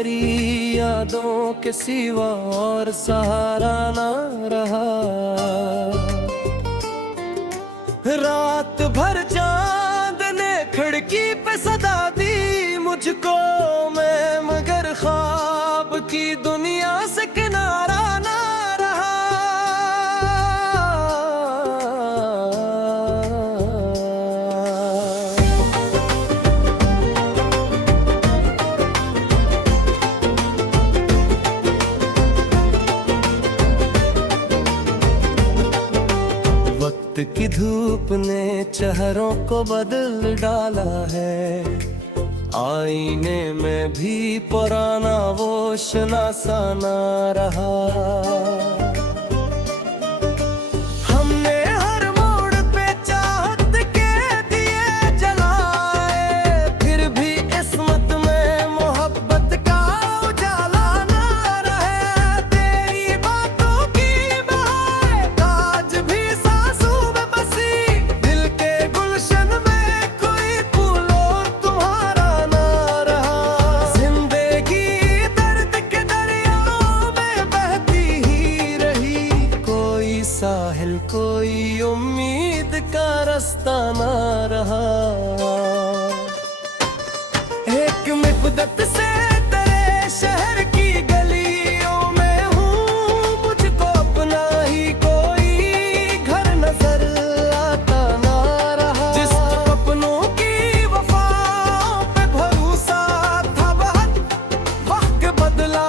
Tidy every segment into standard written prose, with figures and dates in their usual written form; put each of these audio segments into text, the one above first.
तेरी यादों के सिवा और सहारा ना रहा। रात भर चांद ने खिड़की पे सदा दी मुझको, मैं मगर ख्वाब की दुनिया से किनारा ना रहा। वक्त की धूप ने चेहरों को बदल डाला है, आईने में भी पुराना वो शनासा ना रहा। हमने हर मोड़ पे चाहत के दिए जलाए, फिर भी किस्मत में मोहब्बत का उजाला ना रहे। तेरी बातों की बहार आज भी सांसों में बसी, दिल के गुलशन में कोई फूल और तुम्हारा ना रहा। जिंदगी दर्द के दरियाओं में बहती ही रही, कोई साहिल कोई उम्मीद का रास्ता ना रहा। एक मुद्दत से तेरे शहर की गलियों में हूँ, मुझको अपना ही कोई घर नजर आता ना रहा। जिस अपनों की वफाओं पे भरोसा था बहुत, वक्त बदला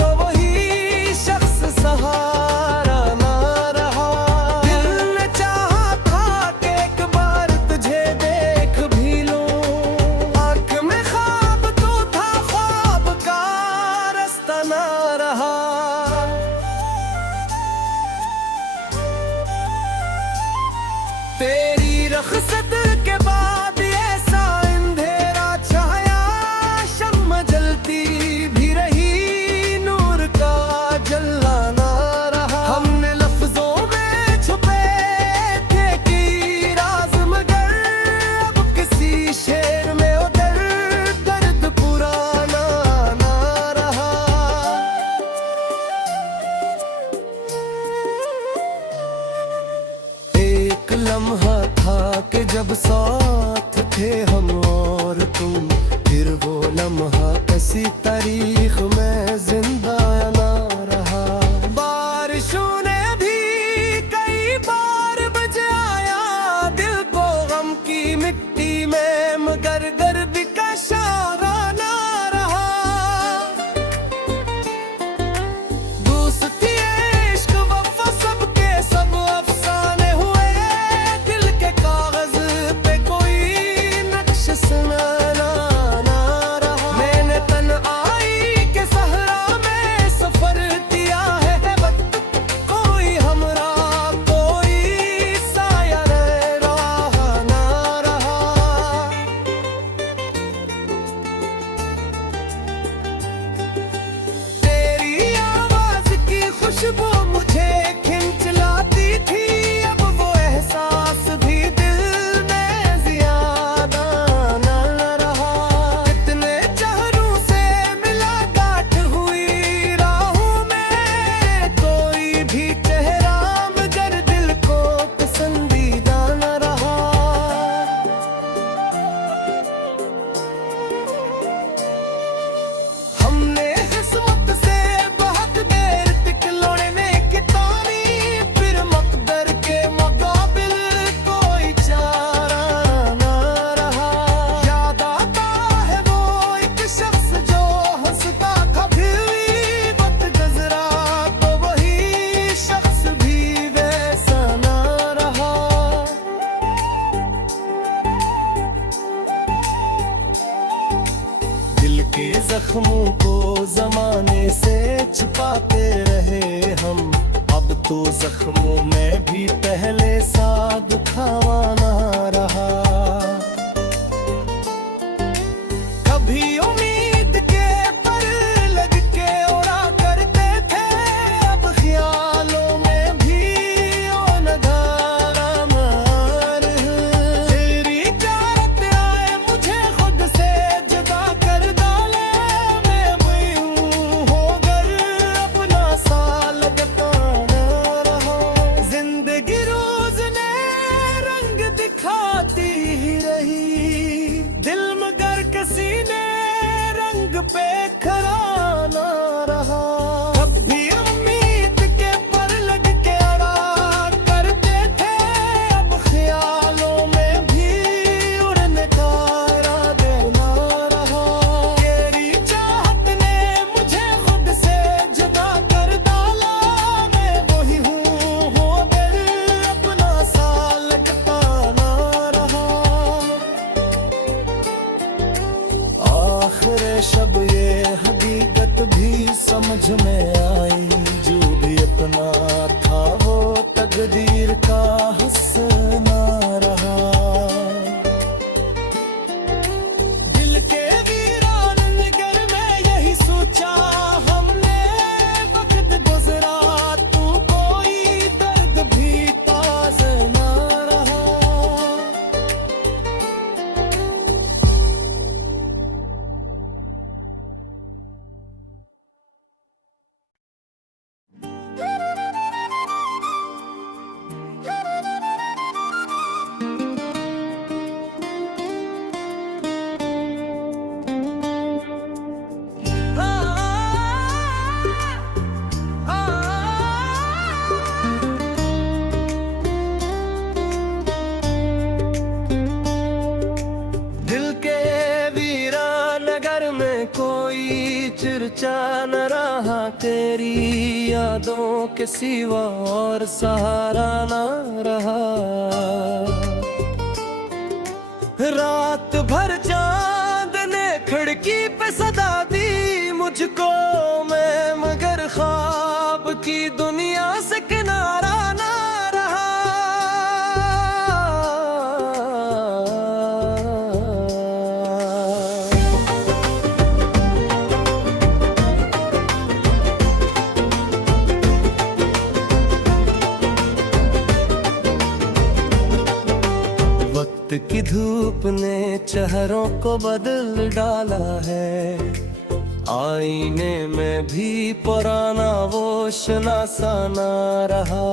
तो वही शख्स सहारा ना रहा। दिल ने चाहा था कि एक बार तुझे देख भी लूं, आँख में ख्वाब तू था, ख्वाब का रास्ता ना रहा। तेरी रख़्सत के बाद ऐसा अंधेरा छाया, शम्म जलती भी रही, नूर का जलना ना रहा। हमने लफ्जों में छुपे थे कि राज, मगर अब किसी शेर में उधर दर्द पुराना ना रहा। एक लम्हा था कि जब साथ थे हम और तुम, फिर वो लम्हा किसी तारीख में जिंदा ना रहा। बारिशों ने भी कई बार बजाया दिल को गम की मिट्टी में, मगर गर्द का शारा ना रहा। दोस्ती इश्क वफा सबके सब अफसाने हुए, दिल के कागज पे कोई नक्श सुनाना ना रहा। मैंने तन्हाई के सहरा में सफर किया है, वक्त कोई हमरा कोई साया रहा ना रहा। तेरी आवाज की खुशबू मुझे खिंच लाती थी, अब वो एहसास भी दिल में ज्यादा ना रहा। इतने चेहरों से मिला गांठ हुई राहों में, कोई भी चेहरा मगर दिल को पसंदीदा न रहा। हमने किस्मत से बहुत देर तक लड़ने की तानी, फिर मकदर के मुकाबिल कोई चारा ना रहा। याद आता है वो एक शख्स जो हंसता था, फिर भी वक्त गुजरा तो वही शख्स भी वैसा ना रहा। दिल के जख्मों को जमाने से छुपाते रहे हम, अब तो जख्मों में भी पहले सा दुखावा ना रहा। कभी उम्मीद के पर लग के उड़ा करते थे, अब ख्यालों में भी ओ नगारा मार। तेरी चाहत आए मुझे खुद से जुदा कर डाले, मैं वही मुझ में आई। जो भी अपना था वो तकदीर का हंसना रहा। दिल के वीरान नगर में यही सोचा हमने, वक्त गुजरा तू कोई दर्द भी ताज़ा ना रहा। दिल के वीरान नगर में कोई चर्चा न रहा, तेरी यादों के सिवा और सहारा न रहा। रात भर चांद ने खिड़की पे सदा दी मुझको, मैं मगर ख्वाब की दुनिया से किनारा ना रहा। वक्त की धूप ने चेहरों को बदल डाला है, आईने में भी पुराना वो शनासा ना रहा।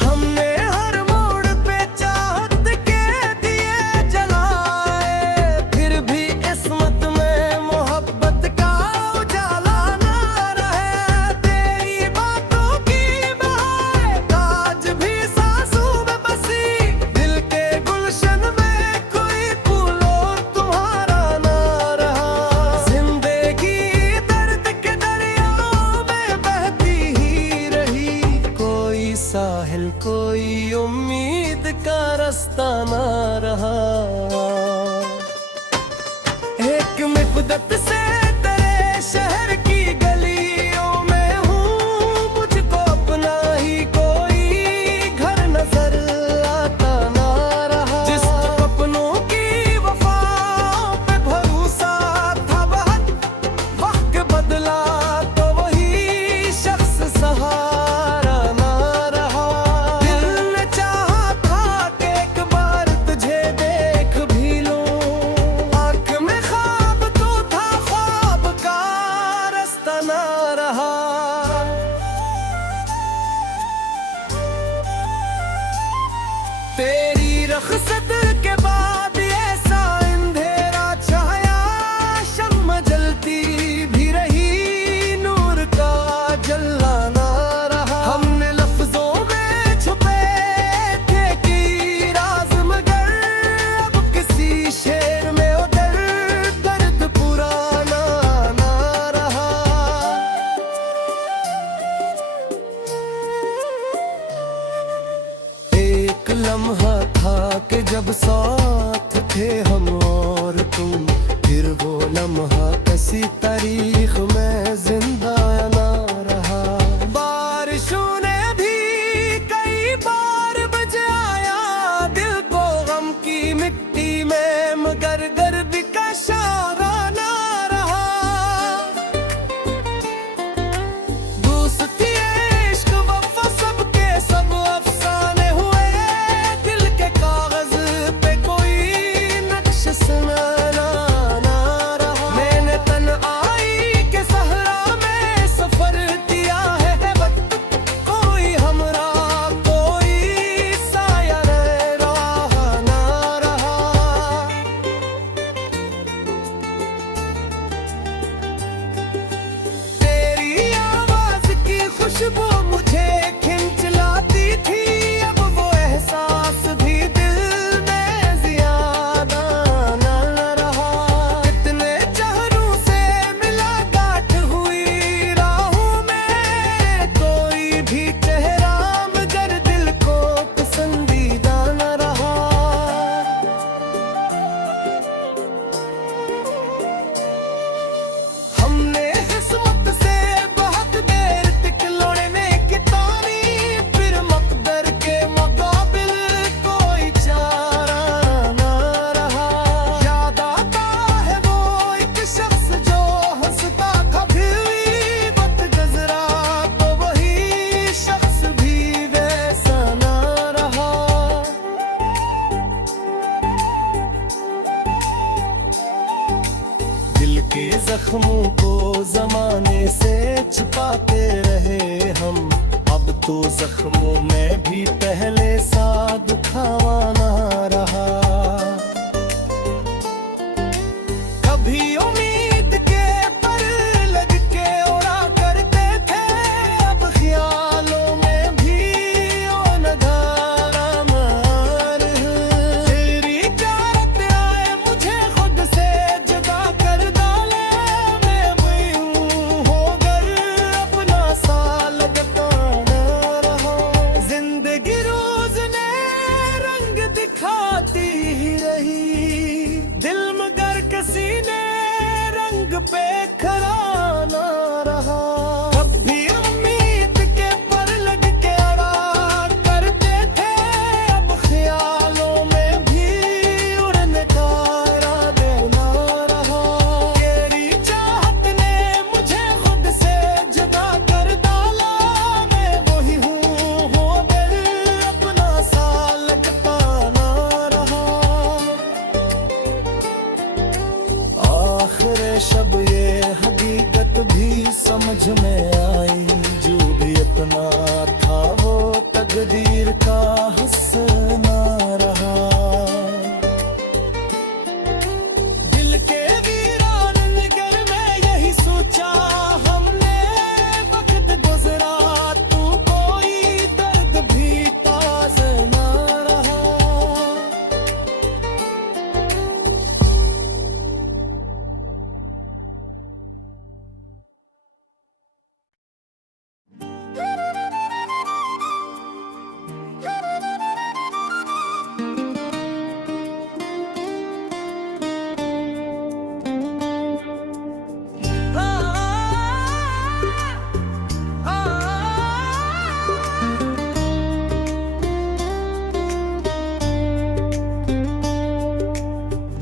हमने हर मोड़ पे चाहत के दिए जलाए, फिर भी इस्मत में मोहब्बत का उजाला ना रहे। तेरी बातों की बहार आज भी सांसों में बसी, दिल के गुलशन में कोई फूल और तुम्हारा ना रहा। जिंदगी दर्द के दरियाओं में बहती ही रही, कोई साहिल कोई उम्मीद का रास्ता ना रहा। एक मुद्दत से तेरे शहर की गलियों में हूँ, मुझको अपना ही कोई घर नजर आता ना रहा। जिस अपनों की वफाओं पे भरोसा था बहुत, वक्त बदला तो वही शख्स सहारा ना रहा। दिल ने चाहा था कि एक बार तुझे देख भी लूं, आँख में ख्वाब तू था, ख्वाब का रास्ता ना रहा। तेरी रख़्सत के बाद ऐसा अंधेरा छाया, शम्म जलती भी रही, नूर का जलना ना रहा। हमने लफ्जों में छुपे थे कि राज, मगर अब किसी शेर में उतर दर्द पुराना ना रहा। एक लम्हा था कि जब साथ थे हम और तुम, फिर वो लम्हा किसी तारीख में जिंदा ना रहा। बारिशों ने भी कई बार बजाया दिल को गम की मिट्टी में, मगर गर्द का शारा ना रहा। दोस्ती इश्क वफा सबके सब अफसाने हुए, दिल के कागज पे कोई नक्श सुनाना ना रहा। मैंने तन्हाई के सहारे के जख्मों को जमाने से छुपाते रहे हम। अब तो जख्मों में भी पहले सा दुखावा ना रहा। कभी उम्मीद के पर लग के उड़ा करते थे, अब ख्यालों में भी ओ नजारा मार। तेरी चाहत आए मुझे खुद से जुदा कर डाले, मैं वही हूँ होकर अपना सा लगता ना रहा। जिंदगी रोज ने रंग दिखाती ही रही, दिल मगर किसी ने रंग पे खरा ना रहा। कभी उम्मीद के पर लग के अड़ा करते थे, अब ख्यालों में भी उड़ने का इरादा ना रहा। तेरी चाहत ने मुझे खुद से जुदा कर डाला, मैं वही हूँ होकर अपना सा लगता ना रहा। आखिर शब ये हकीकत भी समझ में आई, जो भी अपना था वो तकदीर का हंसना रहा। दिल के वीरान नगर में यही सोचा हमने, वक्त गुजरा तू कोई दर्द भी ताज़ा ना रहा।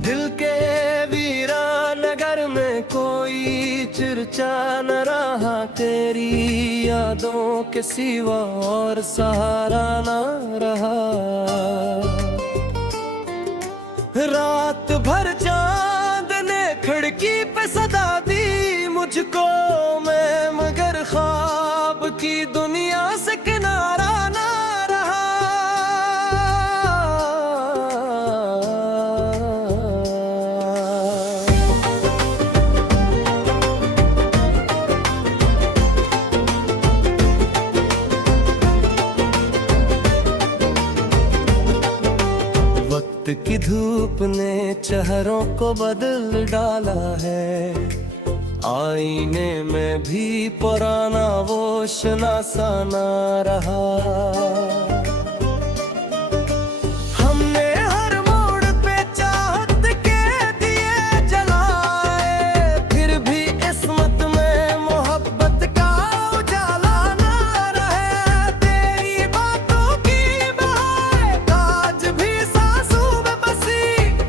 दिल के वीरानगर में कोई चर्चा न रहा, तेरी यादों के सिवा और सहारा न रहा। रात भर चांद ने खिड़की पे सदा दी मुझको, मैं मगर ख्वाब की दुनिया से किनारा ना रहा। वक्त की धूप ने चेहरों को बदल डाला है, आईने में भी पुराना वो शनासा ना रहा। हमने हर मोड़ पे चाहत के दिए जलाए, फिर भी किस्मत में मोहब्बत का उजाला ना रहे। तेरी बातों की बहार आज भी सांसों में बसी,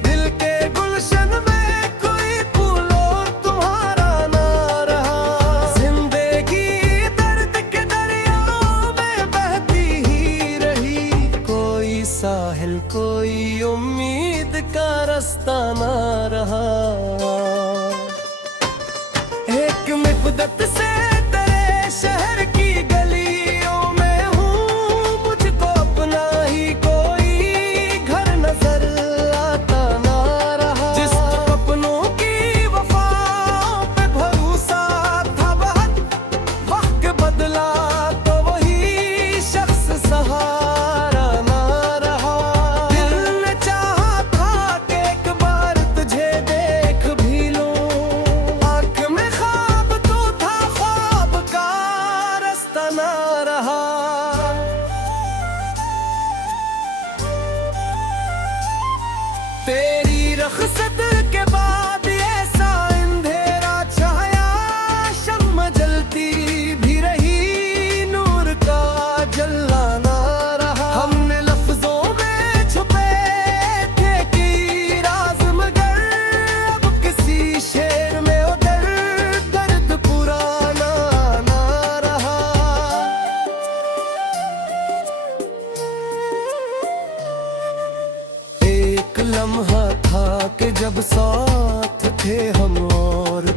दिल के गुलशन में कोई फूल और तुम्हारा ना रहा। जिंदगी दर्द के दरियाओं में बहती ही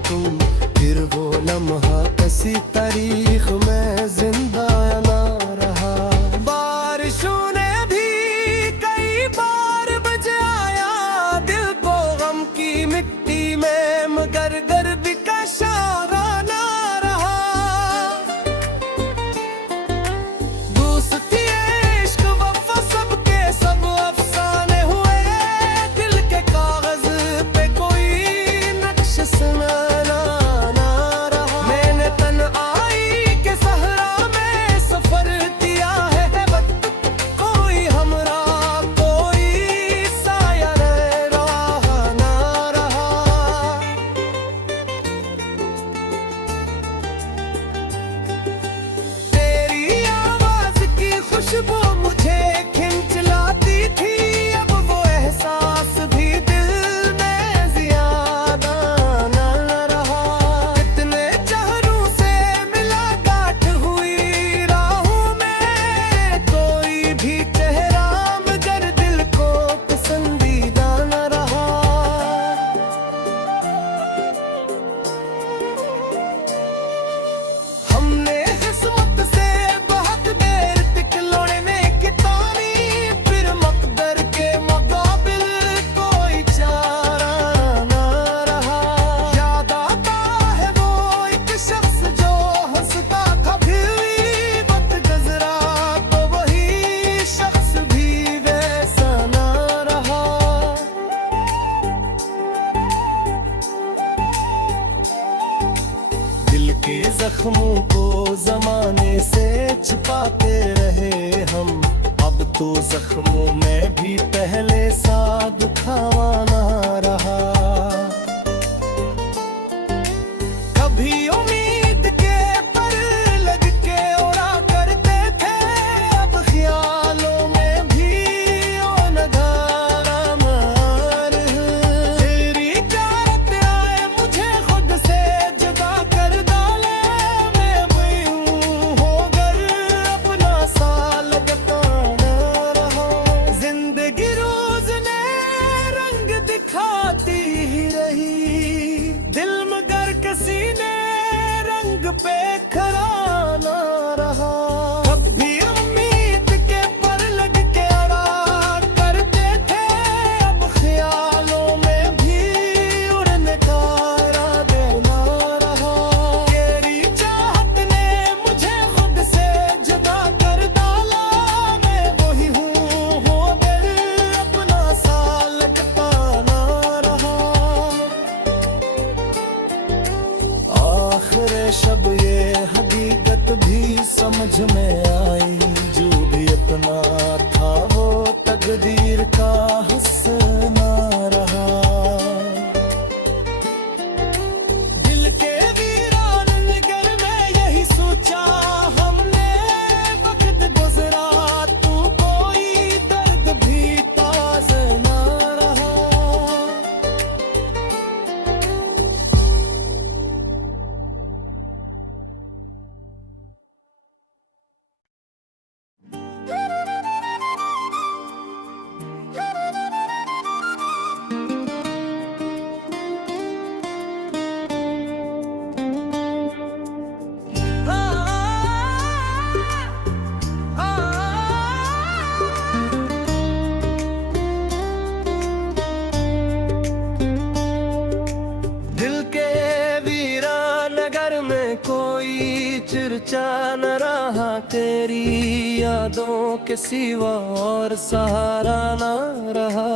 तुम, फिर वो लम्हा किसी तारीख में जिंदा ना रहा। बारिशों ने भी कई बार बजाया दिल को गम की मिट्टी में, मगर गर्व का शारा ना रहा। दोस्ती इश्क वफा सबके सब अफसाने हुए, दिल के कागज पे कोई नक्श सुनाना ना रहा। मैंने तन्हाई के सहरा में सफर किया है, वक्त कोई हमरा कोई साया रहा ना रहा। तेरी आवाज की खुशबू मुझे खिंच लाती थी, अब वो एहसास भी दिल में ज्यादा ना रहा। कितने चेहरों से मिला गांठ हुई राहों में, कोई भी चेहरा मगर दिल को पसंदीदा न रहा। हमने किस्मत से बहुत देर तक लड़ने की तानी, फिर मकदर के मुकाबिल कोई चारा ना रहा। याद आता है वो एक शख्स जो हंसता था, फिर भी वक्त गुजरा तो वही शख्स भी वैसा ना रहा। दिल के जख्मों को जमाने से छुपाते रहे हम, अब तो जख्मों में भी पहले सा दुखावा ना रहा। कभी उम्मीद के पर लग के उड़ा करते थे, अब ख्यालों में भी ओ नगारा मार। तेरी चाहत आए मुझे खुद से जुदा कर डाले, मैं वही हूँ होकर अपना सा लगता ना रहा। जिंदगी रोज ने रंग दिखाती ही रही, दिल मगर किसी ने रंग पे खरा ना रहा। कभी उम्मीद के पर लग के अड़ा करते थे, अब ख्यालों में भी उड़ने का इरादा ना रहा। तेरी चाहत ने मुझे खुद से जुदा कर डाला, मैं वही हूँ होकर अपना सा लगता ना रहा। आखिर शब ये हकीकत भी समझ में आई, जो भी अपना था वो तकदीर का हिस्सा ना रहा। दिल के वीरान नगर में यही सोचा हमने, वक्त गुजरा तू कोई दर्द भी ताज़ा ना रहा। दिल के वीरान नगर में कोई चर्चा न रहा, तेरी यादों के सिवा और सहारा न रहा।